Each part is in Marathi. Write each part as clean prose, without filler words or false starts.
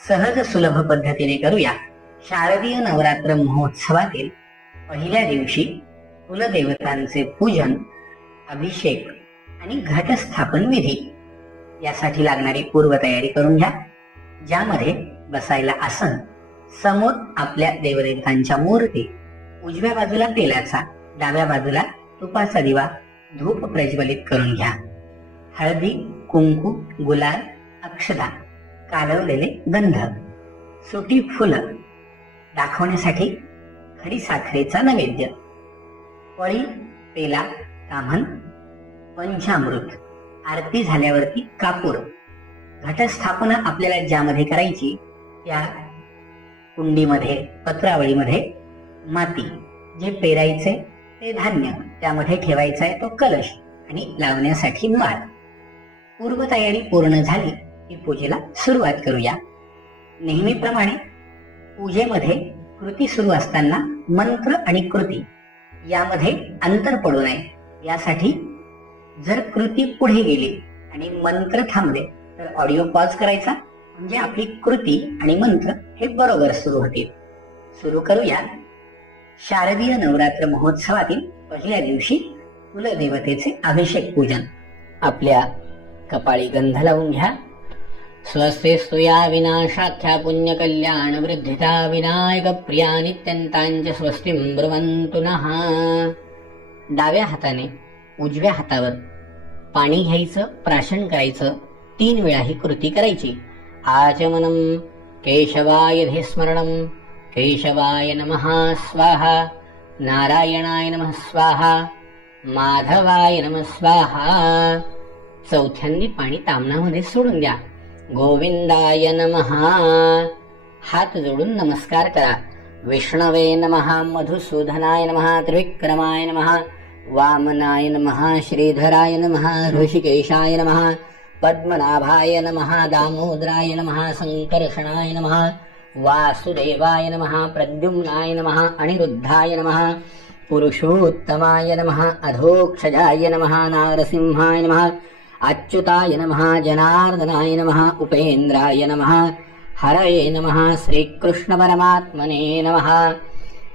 सहज सुलभ पद्धतीने करूया. शारदीय नवरात्र महोत्सवातील पहिल्या दिवशी कुलदेवतांचे पूजन, अभिषेक आणि घटस्थापन विधी यासाठी लागणारी पूर्वतयारी करून घ्या. ज्यामध्ये बसायला आसन, समोर आपल्या देवदेवतांच्या मूर्ती, उजव्या बाजूला तेलाचा, डाव्या बाजूला तुपाचा दिवा, धूप प्रज्वलित करून घ्या. हळदी, कुंकू, गुलाल, अक्षता, कालवलेले गंध, सुटी फुलं दाखवण्यासाठी खडी साखरेचा नैवेद्य, पळी, पेला, ताम्हण, पंचामृत, आरती झाल्यावरती कापूर. घटस्थापना आपल्याला ज्यामध्ये करायची त्या कुंडीमध्ये, पत्रावळीमध्ये माती, जे पेरायचे ते धान्य, त्यामध्ये ठेवायचा आहे तो कलश आणि लावण्यासाठी माळ. पूर्वतयारी पूर्ण झाली की पूजेला सुरुवात करूया. नेहमीप्रमाणे पूजेमध्ये कृती सुरू असताना मंत्र आणि कृती यामध्ये अंतर पडू नये, यासाठी जर कृती पुढे गेली आणि मंत्र थांबले तर ऑडिओ पॉज करायचा, म्हणजे आपली कृती आणि मंत्र हे बरोबर सुरू होतील. सुरू करूया. शारदीय नवरात्र महोत्सवातील पहिल्या दिवशी कुलदेवतेचे अभिषेक पूजन. आपल्या कपाळी गंध लावून घ्या. स्वस्तिस्तु या विनाशाख्या पुण्य कल्याण वृद्धिता विनायक प्रिया नित्यंतांच स्वस्तिं ब्रुवन्तु नः. डाव्या हाताने उजव्या हातावर पाणी घ्यायचं, प्राशन करायचं, 3 वेळा ही कृती करायची. आचमनम केशवाय धिस्मरणम केशवाय नमः स्वाहा, नारायणाय नमः स्वाहा, माधवाय नमः स्वाहा. चौथ्यांनी पाणी तामणामध्ये सोडून द्या. गोविंदाय नमः. हात जोडून नमस्कार करा. विष्णवे नमः, मधुसूदनाय नमः, त्रिविक्रमाय नमः, वामनाय नमः, श्रीधराय नमः, ऋषिकेशाय नमः, पद्मनाभाय नमः, दामोदराय नमः, संकर्षणाय नमः, वासुदेवाय नमः, प्रद्युम्नाय नमः, अनिरुद्धाय नमः, पुरुषोत्तमाय नमः, अधोक्षजाय नमः, नारसिंहाय नमः, अच्युताय नमः, जनार्दनाय नमः, उपेन्द्राय नमः, हरये नमः, श्रीकृष्ण परमात्मने नमः.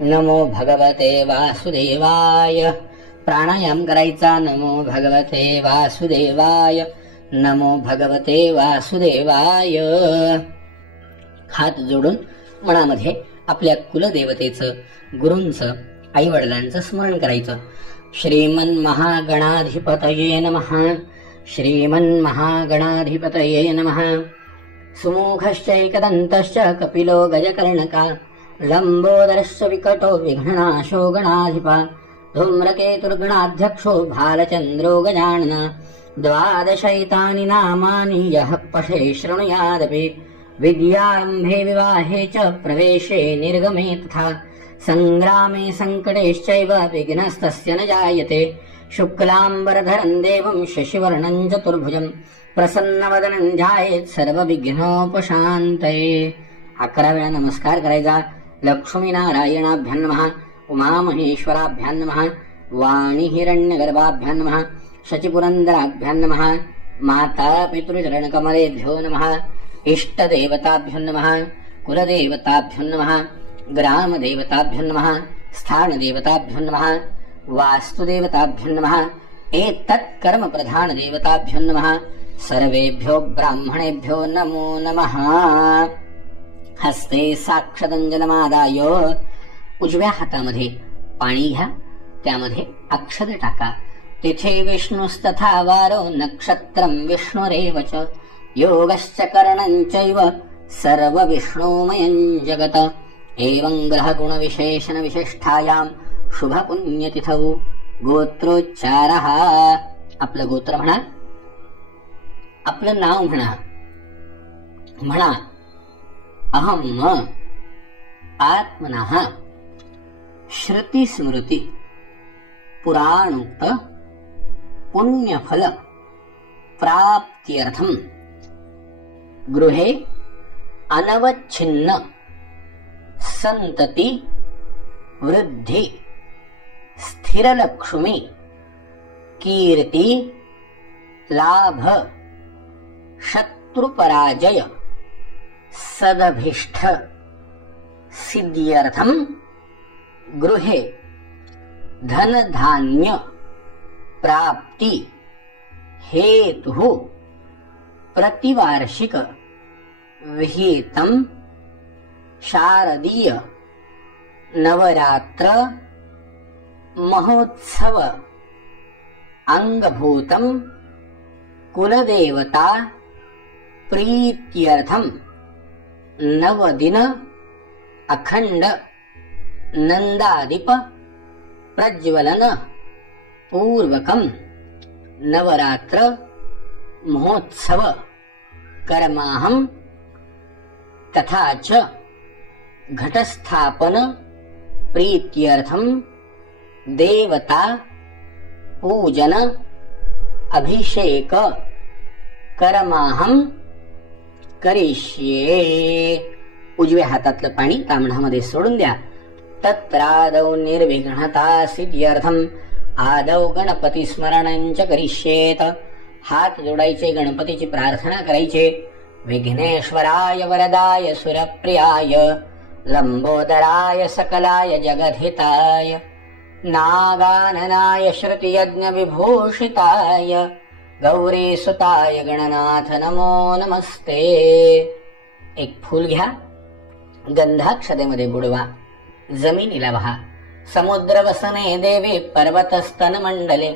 नमो भगवते वासुदेवाय. प्राणायाम करायचा. नमो भगवते वासुदेवाय, नमो भगवते वासुदेवाय. हात जोडून मनामध्ये आपल्या कुलदेवतेचं, गुरूंचं, आई वडिलांचं स्मरण करायचं. श्रीमन महागणाधिपतये नमः. श्रीमन महागणाधिपतये नमः. सुमुखश्चैकदन्तश्च कपिलो गजकर्णका, लंबोदरश्च विकटो विघ्ननाशो गणाधिपा, धूम्रकेतुर्गणाध्यक्षो भालचन्द्रो गजानन. 12 नामानि यः पठे शृणुयादपि, विद्यारम्भे विवाहे च प्रवेशे निर्गमे तथा, संग्रामे संकटेश्चैव विघ्नस्तस्य न जायते. शुक्लाम्बरधरं देवं शशिवर्णं चतुर्भुजं, प्रसन्नवदनं ध्यायेत् सर्वविघ्नोपशान्तये. 11 वेळा नमस्कार करायचा. लक्ष्मीनारायणाभ्यां नमः, उमामहेश्वराभ्यां नमः, वाणी हिरण्यगर्भाभ्यां नमः, शचिपुरन्दराभ्यां नमः, माता पितृचरणकमलेभ्यो नमः, इष्टदेवताभ्यो नमः, कुलदेवताभ्यो नमः, ग्रामदेवताभ्यो नमः, स्थानदेवताभ्यो नमः, वास्तुदेवताभ्यो नमः, एतत्कर्मप्रधानदेवताभ्यो नमः. सर्वेभ्यो ब्राह्मणेभ्यो नमो नमः. हस्ते साक्षदंजनमादाय उजव्या हातामध्ये पाणी घ्या. त्यामध्ये अक्षत टाका. तिथे विष्णुस्तथा वारो नक्षत्रं विष्णुरेव च, योगश्च करणञ्चैव सर्व विष्णुमयं जगत. एवं ग्रहगुण विशेषण विशिष्टायां शुभ पुण्यतिथौ गोत्रोच्चारः. आपलं गोत्र म्हणा, आपलं नाव म्हणा. अहम आत्मनः श्रुती स्मृती पुराणोक्त पुण्यफल प्राप्त्यर्थम गृहे अनवच्छिन्न संतति वृद्धि स्थिरलक्ष्मी कीर्ति लाभ शत्रुपराजय सदभिष्ठ सिद्ध्यर्थम गृहे धन धान्य प्राप्ति हेतु प्रतिवार्षिक विहितम शारदीय नवरात्र महोत्सव अंगभूतम कुलदेवता प्रीत्यर्थम नवदिन अखंड नंदादीप प्रज्वलन पूर्वकम नवरात्र महोत्सव कर्माहम तथा च घटस्थापन प्रीत्यर्थम देवता पूजन अभिषेक कर्माहम करिष्ये. उजव्या हातातलं पाणी तांबडामध्ये सोडून द्या. तत्रादौ निर्विघ्नता सिद्ध्यर्थम आदौ गणपती स्मरणंच करिष्येत. हात जोडायचे, गणपतीची प्रार्थना करायचे. विघ्नेश्वराय वरदाय सुरप्रियाय लंबोदराय सकलाय जगद्हिताय नागाननाय श्रुतियज्ञ विभूषिताय गौरीसुताय गणनाथ नमो नमस्ते. एक फूल घ्या, गंधाक्षतेमध्ये बुडवा, जमिनीला वहा. समुद्र वसने देवी पर्वतस्तन मंडले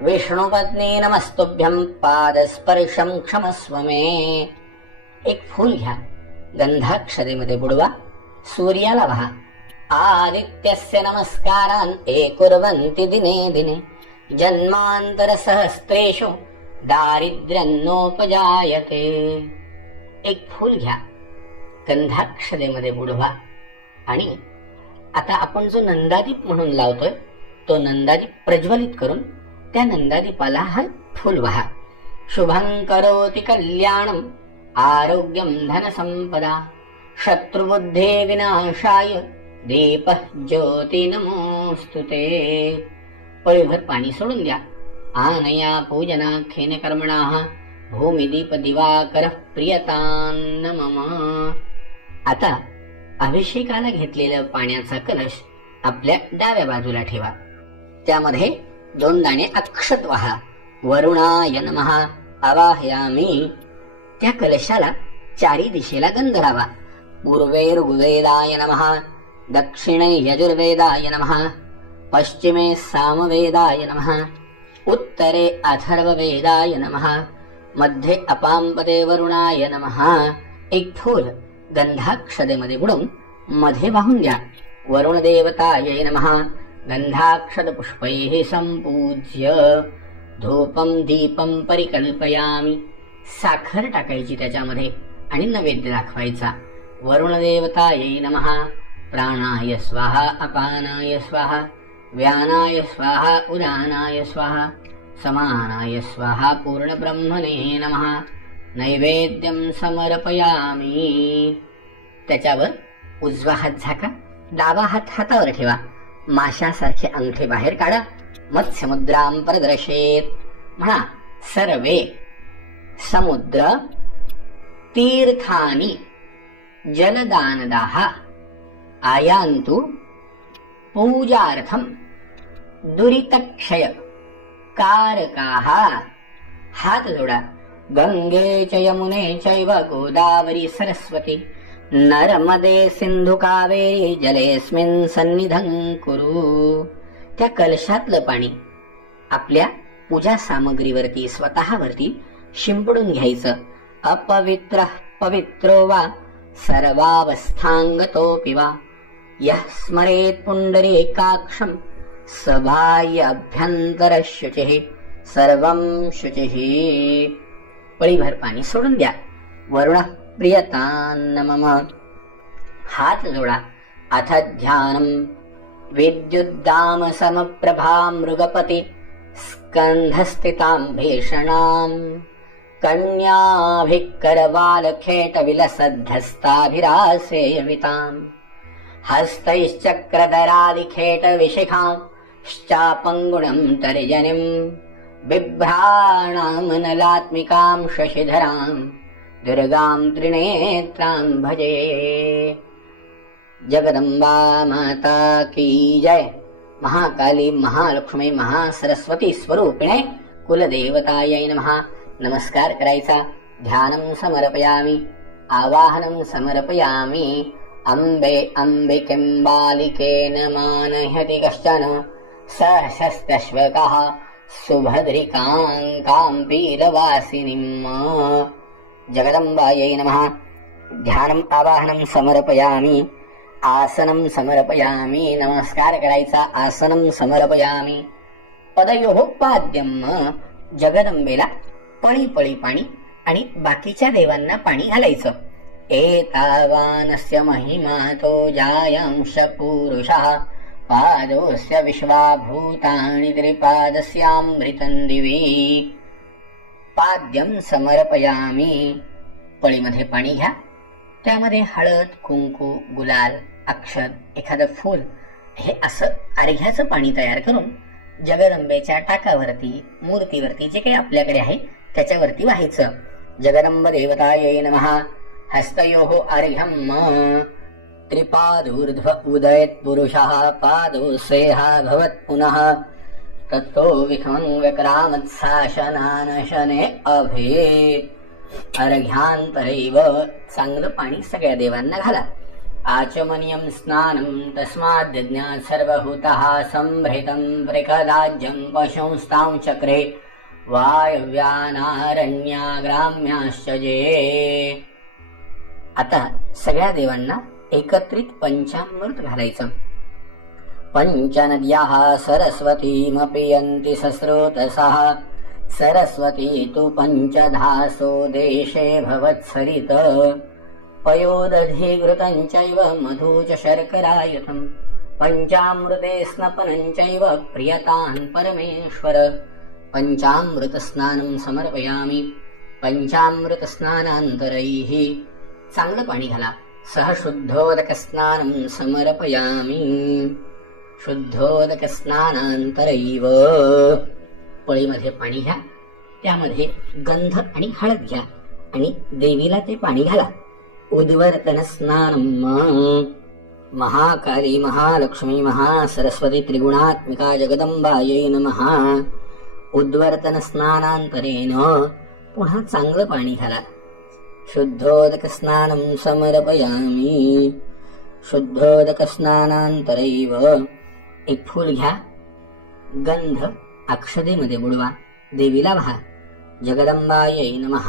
विष्णुपत्नी नमस्तुभ्यं पादस्पर्शं क्षमस्व मे. एक फूल घ्या, गंधाक्षतेमध्ये बुडवा, सूर्याला वहा. आदित्यस्य नमस्कारान् कुर्वन्ति दिने दिने जन्मांतर सहस्रेषु दारिद्र्यन्नोपजायते. एक फूल घ्या, गंधाक्षतेमध्ये बुडवा आणि आता आपण जो नंदादीप म्हणून लावतोय तो नंदादीप प्रज्वलित करून त्या नंदादीपाला हा फूल वहा. शुभं करोति कल्याणं आरोग्यं धनसंपदा शत्रुबुद्धे विनाशाय दीपः ज्योती नमोस्तुते. पळीभर पाणी सोडून द्या. आनया पूजनाख्येन कर्मणाः भूमिदीप दिवाकर प्रियतान्न मम. आता अभिषेकाला घेतलेला पाण्याचा कलश आपल्या डाव्या बाजूला ठेवा. त्यामध्ये 2 दाणे अक्षत वहा. वरुणाय नमः आवाहयामि. त्या कलशाला 4 दिशेला गंध लावा. पूर्वे ऋग्वेदाय नमः, दक्षिणे यजुर्वेदाय नमः, पश्चिमे सामवेदाय नमः, उत्तरे अथर्ववेदाय नमः, मध्ये अपांपदे वरुणाय नमः. एक फूल गंधाक्षतेमध्ये बुडवून मध्ये वाहून द्या. वरुण देवताय नमः. गंधाक्षत पुष्पैः संपूज्य धूपं दीपं परिकल्पयामि. साखर टाकायची त्याच्यामध्ये आणि नैवेद्य दाखवायचा. वरुण देवताय नमः. प्राणाय स्वाहा, अपानाय स्वाहा, व्यानाय स्वाहा, उदानाय स्वाहा, समानाय स्वाहा, पूर्ण ब्रह्मणे नमः. नैवेद्यं समर्पयामि. त्याच्यावर उजवा हात झाका, डावा हात हातावर ठेवा. माशासारखे अंगठे बाहेर काढा. मत्स्यमुद्रां प्रदर्शेत. म्हणा सर्वे समुद्र तीर्थानि जलदानदाः आयान्तु पूजार्थं दुरितक्षय कारकाः. हात जोडा. गंगे च यमुने चैव गोदावरी सरस्वती नर्मदे सिंधू कावेरी जलेस्मिन् सन्निधं कुरु. त्या कलशातलं पाणी आपल्या पूजा सामग्रीवरती स्वतःवरती शिंपडून घ्यायचं. अपवित्र पवित्रो वा सर्वावस्थांगतोऽपि वा यः स्मरेत् पुंडरीकाक्षं सबाह्य अभ्यंतर शुचिः सर्वं शुचिः. पळीभर पाणी सोडून द्या. वरुण प्रियतान्न मम. हात जोडा. अथ ध्यानं विद्युद्दाम समप्रभा मृगपति स्कंधस्थितां भीषणां कन्याभिकरवालखेटविलसद्धस्ताभिरासेयमितां हस्तैश्चक्रधरादिखेटविशिखांश्चापङ्गुणं तर्जनीं बिभ्राणामनलात्मिकां शशिधरां दुर्गां त्रिनेत्रां भजे। जगदम्बा माता की जय। महाकाली, महालक्ष्मी, महासरस्वती स्वरूपिणे कुलदेवतायै नमः. नमस्कार करायचा. ध्यानं समर्पयामि, आवाहनं समर्पयामि. अम्बे अम्बिकें बालिकेन मानयति कश्चन सहस्रश्वकः सुभद्रिकां काम्पीरवासिनीम्. जगदम्बायै नमः. ध्यानं आवाहनं समर्पयामि, आसनं समर्पयामि. नमस्कार करायचा. आसनं समर्पयामि. पदयोः पाद्यं. जगदंबेला पळी पळी पाणी आणि बाकीच्या देवांना पाणी घालायचं. एतावानस्य महिमातो जायांश पुरुषः पादोस्य विश्वाभूतानि त्रिपादस्यामृतं दिवी. पाद्यं समर्पयामी. पळीमध्ये पाणी घ्या, त्यामध्ये हळद, कुंकू, गुलाल, अक्षत, एखादं फूल हे असं अर्घ्याचं पाणी तयार करून जगदंबेच्या टाकावरती, मूर्तीवरती, जे काही आपल्याकडे आहे त्याच्यावरती व्हायचं. जगदंब देवतायै नमः. हस्तयोः अर्घ्यं. त्रिपादूर्ध्व उदयत् पुरुषः पादौ श्रेयः भवत् पुनः तत्तो विखमं व्यक्रामत्साशनानशने अभे. अर्घ्यान्तरैव. चांगलं पाणी सगळ्या देवांना घाला. आचमनीयं स्नानं तस्माद्यज्ञात् सर्वभूतः संभृतं प्रकदाज्यं पशुंस्तां चक्रे वायव्यानारण्याग्राम्याश्च जे. आता सगळ्या देवांना एकत्रित पंचामृत घालायचं. पंचनद्याः सरस्वतीमपियन्ति सस्रोतसः सरस्वती तु पञ्चधासो देशे भवत्सरित. पयोदधिघृतं चैव मधु च शर्करायुतं पञ्चामृते स्नपनं चैव प्रियतान् परमेश्वर. पंचामृतस्नानं समर्पयामि. पंचामृतस्नानान्तरैः. चांगलं पाणी घाला. सह शुद्धोदकस्नानं समर्पयामि. शुद्धोदकस्नानान्तरैव. पळीमध्ये पाणी घ्या, त्यामध्ये गंध आणि हळद घ्या आणि देवीला ते पाणी घाला. उद्वर्तन स्नानं. महाकाली, महालक्ष्मी, महासरस्वती त्रिगुणात्मिका जगदंबायै नमः. उद्वर्तन स्नानांतरेण पुन्हा चांगलं पाणी घाला. शुद्धोदक स्नानं समर्पयामि. शुद्धोदक स्नानांतरैव. एक फूल घ्या, गंध अक्षतेमध्ये बुडवा, देवीला वाहा. जगदंबायै नमः.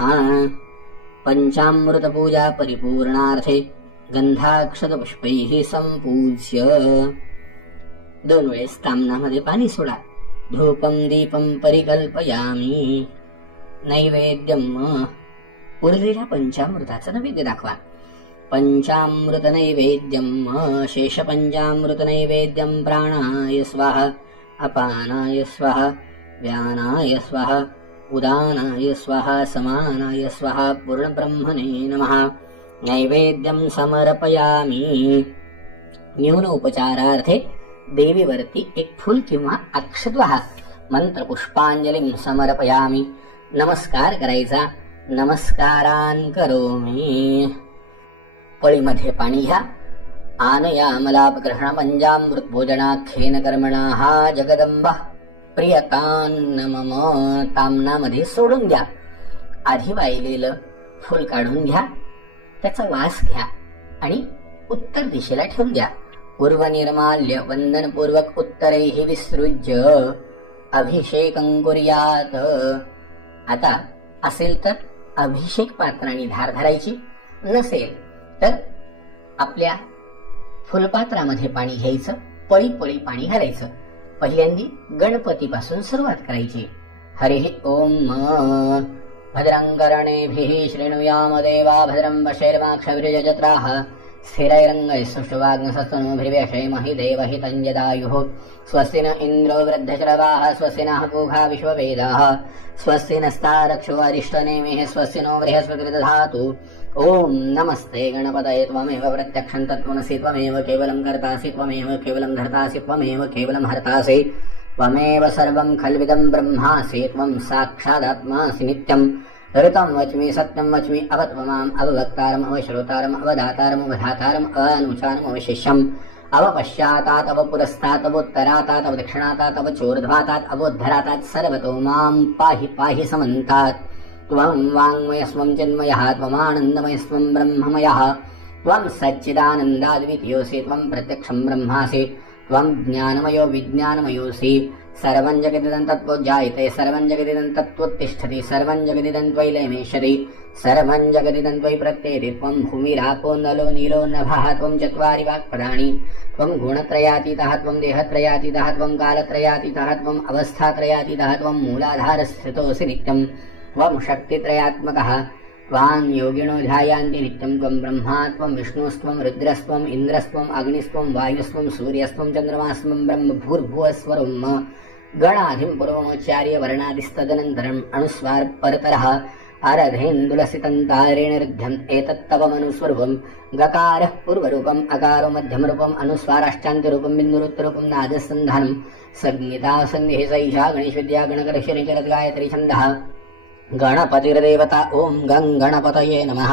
पंचामृत पूजा परिपूर्णार्थे गंधाक्षत पुष्पैः संपूज्य. 2 वेळेस ताम्नामध्ये पाणी सोडा. धूपं दीपं परिकल्पयामि. नैवेद्यम. उरलेल्या पंचामृताचं नैवेद्य दाखवा. पंचामृत नैवेद्यम. शेष पंचामृत नैवेद्यम. प्राणाय स्वाहा, अपानाय स्वाहा, व्यानाय स्वाहा, उदानाय स्वाहा, समानाय स्वाहा, पूर्णब्रह्मणे नमः. नैवेद्यं समर्पयामि. न्यून उपचारार्थे देवीवरती एक फूल किंवा अक्षत वाहा. मंत्र पुष्पांजलीं समर्पयामि. नमस्कार करायचा. नमस्कारान् करोमि. पळीमध्ये पाणी घ्या. आनयामलापकृष्ण पंचामृत भोजनाख्येन कर्मणा हा जगदंबा प्रियतान्न मम. ताम्नामध्ये सोडून द्या. आधी वाहिलेलं फूल काढून घ्या, त्याचा वास घ्या आणि उत्तर दिशेला ठेवून द्या. पूर्वनिर्माल्य वंदनपूर्वक उत्तरैः विसृज्य अभिषेकं कुर्यात. आता असेल तर अभिषेक पात्राने धार धरायची, नसेल तर आपल्या फुलपात्रामध्ये पाणी घ्यायचं. पळी पळी पाणी घालायचं. पहिल्यांदी गणपतीपासून सुरुवात करायची. हरिः ओम. भद्रं कर्णेभिः शृणुयाम देवा भद्रं पश्येर्माक्षभिर्यजत्राः स्थिरैरङ्गैः देवहितं यदायुः. स्वस्ति न इन्द्रो वृद्धश्रवाः स्वस्ति नः पूषा विश्ववेदाः स्वस्ति नस्तारक्षो अरिष्टनेमिः स्वस्ति नो बृहस्पतिर्दधातु दधातु. ओम नमस्ते गणपतये. त्वमेव प्रत्यक्षं तत्त्वमसि त्वमेव केवलं कर्तासि त्वमेव केवलं धर्तासि त्वमेव केवलं हर्तासि त्वमेव सर्वं खल्विदं ब्रह्मासि त्वं साक्षादात्मासि नित्यं ऋतं वच्मि सत्यं वच्मि अवत्वमाम् अववक्तारम् अवश्रोतारम् अवदातारम् अवधातारम् अनुचानम् अवशिष्यम् अवपश्चातात् अवपुरस्तात् अवोत्तरातात् अवदक्षिणातात् अवचोर्ध्वातात् अवोद्धरातात् सर्वतो मां पाहि पाहि समन्तात्। त्वं वाङ्मयस्त्वं चिन्मयः त्वमानन्दमयस्त्वं ब्रह्ममयः त्वं सच्चिदानन्दाद्वितीयोऽसि त्वं प्रत्यक्षं ब्रह्मासि त्वं ज्ञानमयो विज्ञानमयोऽसि। सर्वं जगदिदं तत्त्वोज्जायते सर्वं जगदिदं तत्त्वोत्तिष्ठति सर्वं जगदिदं त्वयि लयमेष्यति सर्वं जगदिदं त्वयि प्रत्येति। त्वं भूमिरापो नलो नीलो नभः त्वं चत्वारि वाक्पदानि त्वं गुणत्रयातीतः त्वं देहत्रयातीतः त्वं कालत्रयातीतः त्वम् अवस्थात्रयातीतः त्वं मूलाधारस्थितोऽसि नित्यम् त्वं शक्तित्रयात्मकः त्वां योगिनो ध्यायान्ति नित्यं। त्वं ब्रह्मा त्वं विष्णुस्त्वं रुद्रस्त्वम् इन्द्रस्त्वम् अग्निस्त्वं वायुस्त्वं सूर्यस्त्वं चन्द्रमास्त्वं ब्रह्म भूर्भुवस्वरम् गणाधिं पुरोणोच्चार्य वर्णादिस्तदनन्तरम् अनुस्वार परतरः अरधेन्दुलसितन्तारेण रुध्यम् एतत्तव मनुस्वरूपम्। गकारः पूर्वरूपम् अकारो मध्यमरूपम् अनुस्वाराश्चान्त्यरूपम् बिन्दुरुत्तरूपम् नादसन्धानम् संज्ञिता सन्धिः सैषा गणेशविद्या गणकर्षणि चरत् गायत्री छन्दः। गणपतिर्देवता ॐ गं गणपतये नमः।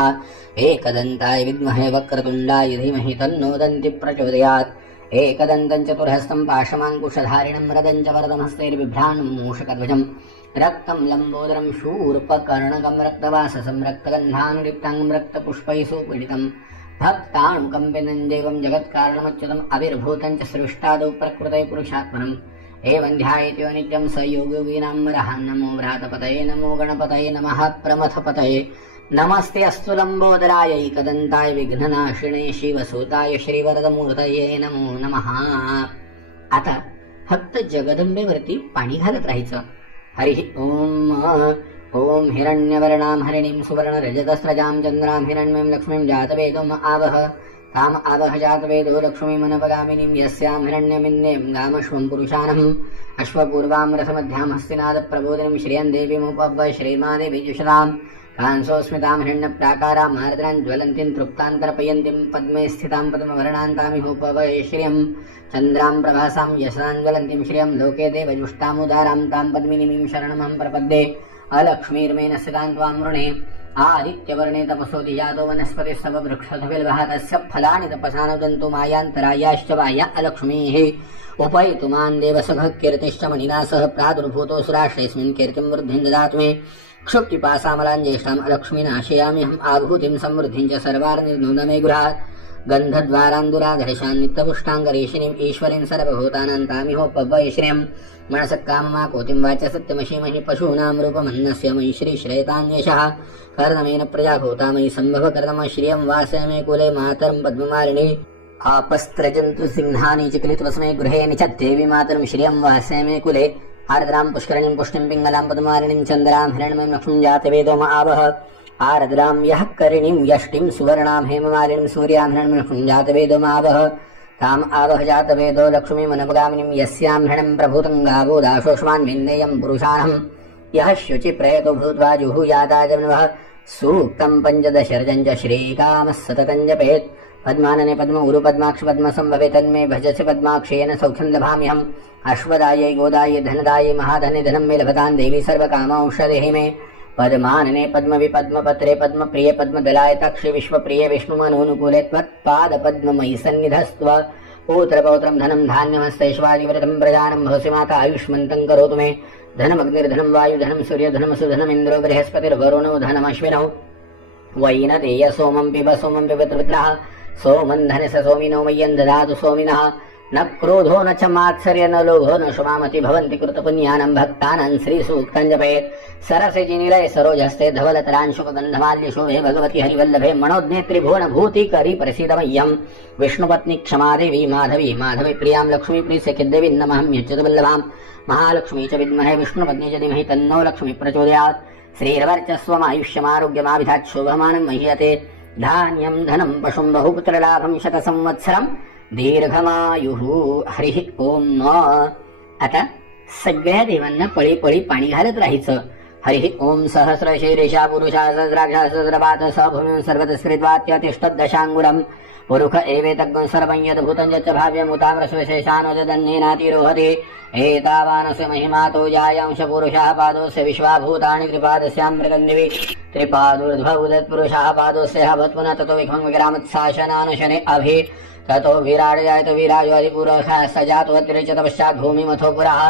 एकदन्ताय विद्महे वक्रतुण्डाय धीमहि तन्नो दन्ति प्रचोदयात्। एकदन्तं चतुर्हस्तं पाशमाङ्कुशधारिणं रदं च वरदमस्तैर्बिभ्राणं मूषकध्वजं रक्तं लम्बोदरं शूर्पकर्णकं रक्तवाससं रक्तगन्धानुलिप्ताङ्गं रक्तपुष्पैः सुपीडितं भक्तानुकम्पितं देवं जगत्कारणमच्युतम् अविर्भूतं च सृष्टादौ प्रकृते पुरुषात्मनम् एवं ध्यायेत्यो नित्यं स योगयोगीनां वरः। नमो व्रातपतये नमो गणपतये नमः प्रमथपतये नमस्ते अस्तु लम्बोदराय एकदन्ताय विघ्ननाशिने शिवसूताय श्रीवरदमूर्तये नमो नमः। आता फक्त जगदंबेवरती पाणी घालत राहायचं। हरिः ओम हिरण्यवर्णां हरिणीं सुवर्णरजतस्रजां चन्द्रां हिरण्मयीं लक्ष्मीं जातवेदोम आवह काम आवह जातवेदो लक्ष्मीमनपगामिनीं यस्यां हिरण्यमिन्दें गामश्वं पुरुषानहम् अश्वपूर्वां रथमध्यां हस्तिनादप्रबोधिनीं श्रियं देवीमुपव्वय श्रीमादेवी जुषतां कांसोस्मितां हिरण्यप्राकारां मार्द्रां ज्वलन्तीं तृप्तान्तर्पयन्तीं पद्मे स्थितां पद्मवर्णान्तामिहोपवय श्रियं चन्द्रां प्रभासां यशसां ज्वलन्तीं श्रियं लोके देवजुष्टामुदारां तां पद्मिनीं शरणमहं प्रपद्ये अलक्ष्मीर्मेण स्थितां त्वां वृणे आदित्यवर्णे तपसोऽधि जातो वनस्पतिस्तववृक्षधबिल्वः तस्य फलानि तपसानुदन्तु मायान्तरायाश्च वाया अलक्ष्मीः उपैतु मां देवसखः कीर्तिश्च मणिना सह प्रादुर्भूतोऽसुराश्रेऽस्मिन् कीर्तिं वृद्धिं ददातु मे क्षुप्तिपासामलां ज्येष्ठाम् अलक्ष्मीनाशयाम्यहम् आभूतिं समृद्धिं च सर्वार्निर्नून मे गृहात् गन्धद्वारान्दुराधर्षान् नित्यपुष्टाङ्गरेशिनीम् ईश्वरीं सर्वभूतानां तामिहोपव्वय श्रियम् मनसक्काममाकोतिं वाच सत्यमशीमहि पशूनां रूपमन्नस्य मयि श्रीश्रेतान्यशः कर्णमेन प्रजाभूता मयि सम्भव कर्णम श्रियं वासय मे कुले मातरं पद्ममालिनी आपस्त्रजन्तु सिंहानि चिक्लितवस्मे गृहे निचद्देवी मातरं श्रियं वासय मे कुले आर्द्रां पुष्करणीं पुष्टिं पिङ्गलां पद्ममालिनीं चन्द्रां हिरण्मयीं लक्ष्मीं जातवेदो आवह आर्द्रां यः करिणीं यष्टिं सुवर्णां हेममालिनीं सूर्यां हिरण्मयीं लक्ष्मीं जातवेदो आवह ताम् आवह जातवेदो लक्ष्मीमनपगामिनीं यस्यां हृणं प्रभूतं गावो दाशोष्मान्मिन्नेयं पुरुषाणम् यः शुचि प्रयतो भूत्वा जुहुयादाजन्वः सूक्तं पञ्चदशर्जं च श्रीकामः सततं जपेत् पद्मानने पद्म उरु पद्माक्ष पद्मसंभवे तन्मे भजसि पद्माक्षेन सौख्यं लभाम्यहम् अश्वदायै गोदायै धनदायै महाधने धनं मे लभतां देवी सर्वकामौषधेहि मे पद्मानने पद्मवि पद्मपत्रे पद्मप्रिये पद्मदलायताक्षि विश्वप्रिये विष्णुमनोनुकूले त्वत्पादपद्ममयि सन्निधस्त्व पुत्रपौत्रं धनं धान्यमस्तैश्वादिव्रतं प्रजानं भवसि माता आयुष्मन्तं करोतु मे धनमग्निर्धनं वायुधनं सूर्यधनमसुधनमिन्द्रो बृहस्पतिर्वरुणो धनमश्विनौ वैनतेय सोमं पिब पितृपित्रः सोमं धनस सोमिनो मह्यं ददातु सोमिनः न क्रोधो न च मात्सर्य न लोभो न शुमामति भवन्ति कृतपुण्यानां भक्तानां श्रीसूक्तं जपेत् सरसिजि निलये सरोजस्ते धवलतरांशुकगन्धमाल्यशोभे भगवति हरिवल्लभे मनोज्ञेत्री भुवनभूतिकरी प्रसीदमह्यं विष्णुपत्नी क्षमादेवी माधवी माधवी प्रियां लक्ष्मीप्रियसखिदेवी नमहम्यच्युतवल्लभां महालक्ष्मी च विद्महे विष्णुपत्नी च धीमहि तन्नो लक्ष्मी प्रचोदयात् श्रीर्वर्चस्वमायुष्यमारोग्यमाभिधात् शोभमानं मह्यते धान्यं धनं पशुं बहुपुत्रलाभं शतसंवत्सरं दीर्घमायुः हरिः ओम। आता सगळ्या देवांना पळी पळी पाणी घालत राहायचं। हरि ओम सहस्रशीर्षा पुरुषा सहस्राक्षा सहस्रपात स भूमिं सर्वतस्कृत्वात्यतिष्ठद्दशाङ्गुलम् पुरुष एवेतज्ञं सर्वं यद्भूतं यच्च भाव्यमुताम्रस्वशेषानोजदन्नेनातिरोहति एतावानस्य महिमातो जायांश पुरुषः पादोस्य विश्वाभूतानि त्रिपादस्यां मृगन्दिवि त्रिपादोर्ध्वोदत्पुरुषः पादोस्य भवत्पुनः ततो विखं विक्रामत्शासनानशने अभि ततो विराट जायत विराजोऽधिपुरुषः स जातोऽतिरिच्यत पश्चात् भूमिमथो पुरः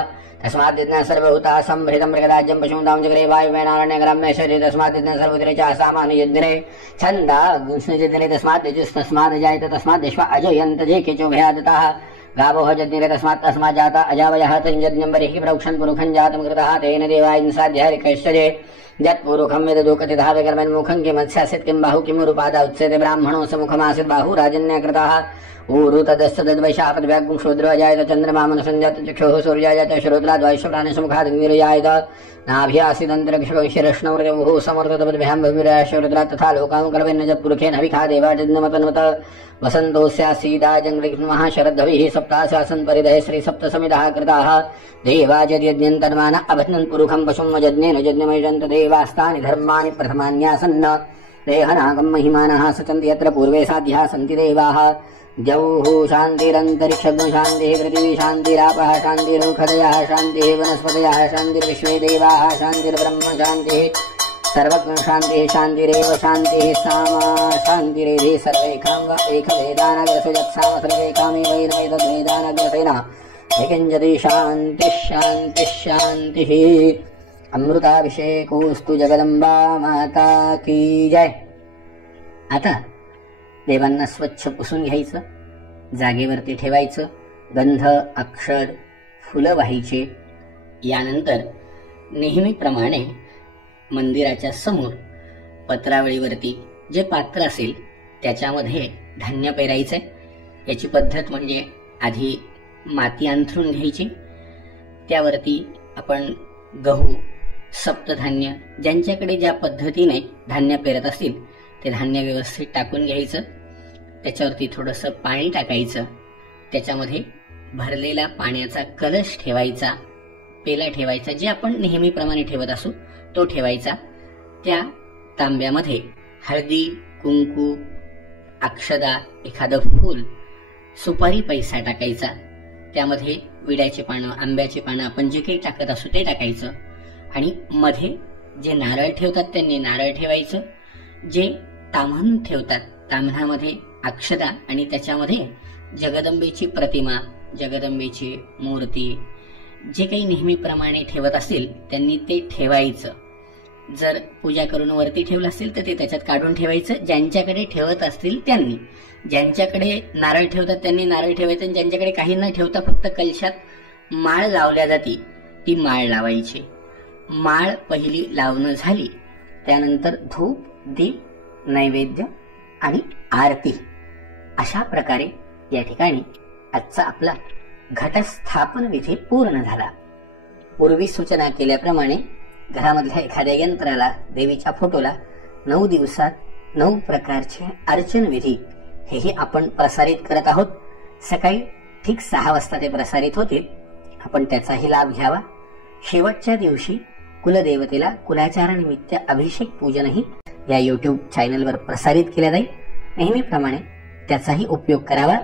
तस्माद्दिनं सर्वभूताः सम्भृतं मृगराज्यं पशूनां जगरे वायुवेनारण्यग्राम्य शरीरे तस्माद्दिनं सर्वोत्तिरिच्य सामान्ययुद्धरे छन्दाग्निजन्यरे तस्माद् जायत तस्माद्विश्वा अजयन्त जे केचोभयादतः गावोः जज्ञिरे तस्मात् जाता अजावयः तञ्जज्ञं बर्हिः प्रोक्षन् पुरुखं जातं कृतः तेन देवायन्साध्यहरिकैश्चर्ये यत्पुरुखं यदुकथितः विकर्मन्मुखं किमत्स्यासीत् किं बाहु किं रूपादा उच्यते ब्राह्मणो समुखमासीत् बाहु राजन्यकृतः ऊरु तदस्य तद्वैशापद्व्यागुं शूद्रजायत चन्द्रमामनसञ्जात चक्षुः सूर्याजात श्रोत्राद्वैश्वप्राणसमुखादिनिर्यायत नाभ्यासिदन्तरिक्षशिरष्णवृगुः समर्थतपद्भ्यां भूमिराशरुद्रा तथा लोकां कल्पेन च पुरुषेण हविखा देवाजन्मतन्वत वसन्तोऽस्यासीदाजङ्गृह्णमः शरद्धविः सप्ताशासन् परिधये श्रीसप्तसमितः कृताः देवाजद्यज्ञन्तन्मान अभ्नन् पुरुखं पशुं यज्ञेन यज्ञमयजन्त देवास्तानि धर्माणि प्रथमान्यासन्न देहनागं महिमानः सचन्ति यत्र पूर्वे साध्याः सन्ति देवाः द्यौः शान्तिरन्तरिक्षं शान्तिः पृथिवी शान्तिरापः शान्तिरोखदयः शान्तिः वनस्पतयः शान्तिर्विश्वे देवाः शान्तिर्ब्रह्म शान्तिः सर्वज्ञ शान्तिः शान्तिरेव शान्तिः सामा शान्तिरेधि सर्वैकां वा एकवेदानग्रसुजत्साम सर्वैकामी वैर्वैतद्वेदानग्रसेन विकिञ्जति शान्तिः शान्तिः शान्तिः। अमृताभिषेकोस्तु जगदंबा माता की जय। आता देवांना स्वच्छ पुसून घ्यायचं, जागेवरती ठेवायचं, गंध अक्षर फुलं वाहायचे। यानंतर नेहमीप्रमाणे मंदिराच्या समोर पत्रावळीवरती जे पात्र असेल त्याच्यामध्ये धान्य पेरायचंय। याची पद्धत म्हणजे आधी माती अंथरून घ्यायची, त्यावरती आपण गहू सप्तधान्य ज्यांच्याकडे ज्या पद्धतीने धान्य पेरत असतील ते धान्य व्यवस्थित टाकून घ्यायचं। त्याच्यावरती थोडंसं पाणी टाकायचं, त्याच्यामध्ये भरलेला पाण्याचा कलश ठेवायचा, पेला ठेवायचा, जे आपण नेहमीप्रमाणे ठेवत असू तो ठेवायचा। त्या तांब्यामध्ये हळदी कुंकू अक्षदा एखादं फूल सुपारी पैसा टाकायचा, त्यामध्ये विड्याचे पानं आंब्याचे पानं आपण जे काही टाकत असू ते टाकायचं आणि मध्ये जे नारळ ठेवतात त्यांनी नारळ ठेवायचं, जे ताम्हण ठेवतात ताम्हणामध्ये अक्षदा आणि त्याच्यामध्ये जगदंबेची प्रतिमा जगदंबेची मूर्ती जे काही नेहमीप्रमाणे ठेवत असतील त्यांनी ते ठेवायचं। जर पूजा करून वरती ठेवलं असेल तर ते त्याच्यात काढून ठेवायचं। ज्यांच्याकडे ठेवत असतील त्यांनी, ज्यांच्याकडे नारळ ठेवतात त्यांनी नारळ ठेवायचं आणि ज्यांच्याकडे काही न ठेवता फक्त कलशात माळ लावल्या जाते ती माळ लावायची। माळ पहिली लावणं झाली त्यानंतर धूप दीप नैवेद्य आणि आरती अशा प्रकारे या ठिकाणी आजचा आपला घटस्थापन विधी पूर्ण झाला। पूर्वी सूचना केल्याप्रमाणे घरामधल्या एखाद्या यंत्राला देवीच्या फोटोला 9 दिवसात 9 प्रकारचे अर्चन विधी हेही आपण प्रसारित करत आहोत। सकाळी ठीक 6 वाजता ते प्रसारित होतील, आपण त्याचाही लाभ घ्यावा। शेवटच्या दिवशी कुलदेवतेला कुलाचारानिमित्त अभिषेक पूजनही या YouTube चॅनलवर प्रसारित केले जाईल। नेहमीप्रमाणे त्याचाही उपयोग करावा।